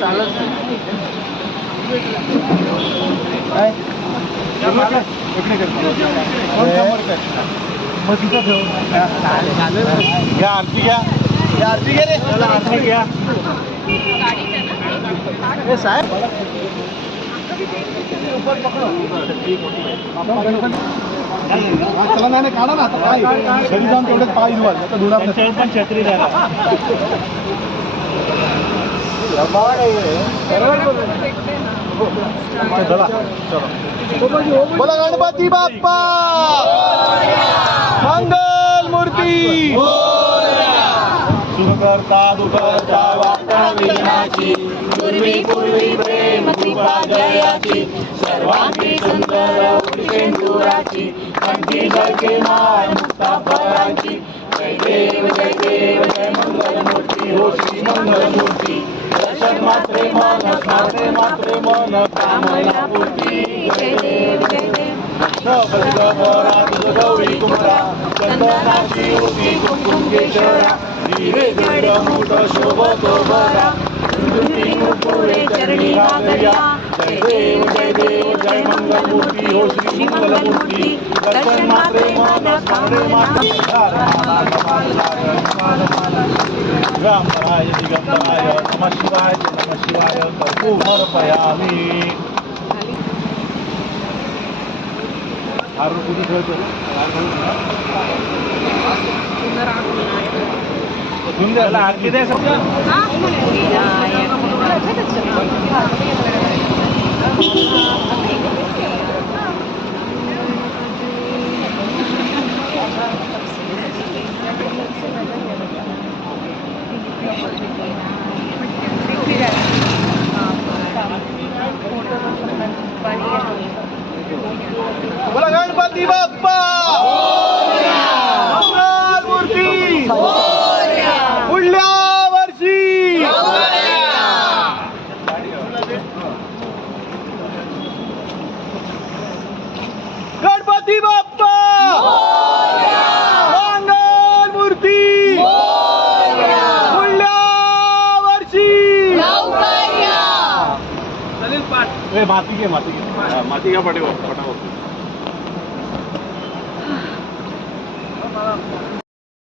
चालत मग तिथं ठेव. घ्या आरती घ्या, आरती घ्या रे, आरती घ्या. साहेब चला नाही काढा ना आता पाय घरी जाऊन तेवढेच पाय धुवाल आता धुणार पण छत्री द्या. बोला गणपती बाप्पा मंगल मूर्ती. सुखकर्ता दुःखहर्ता वार्ता विघ्नाची पूर्वी पूर्वी प्रेम कृपा जयाची सर्वांगी सुंदर उर्षेंदुराची कंठी जळके माळ मुक्ता फळाची. जय देव जय देव जय मंगल मूर्ती हो श्री मंगल मूर्ती. दर्शन मात्रे मन स्मार्ते मात्रे मन कामना पूर्ती. जय देव जय देव बरा तुझ गौरी कुमारा चंदनाची होती कुंकुम केशरा. दिवे जड मुठ शोभतो बरा पुरे चरणी घागर्या. जय देव जय देव जय मंगल मूर्ती हो श्री मंगल मूर्ती. दर्शन मात्रे मन स्मरणे मात्रे दिगंबराय दिगंबराय नमः शिवाय नमः शिवाय कर्पूर समर्पयामि. आरती ठेवतो सुंदर आरती द्या समजा. बोला गणपती बाप्पा मंगल मूर्ती पुढल्या वर्षी. गणपती बाप्पा मंगल मूर्ती पुढल्या वर्षी. चालेल पाठ माती घे माती घे माती घ्या पाठीवर पटावर.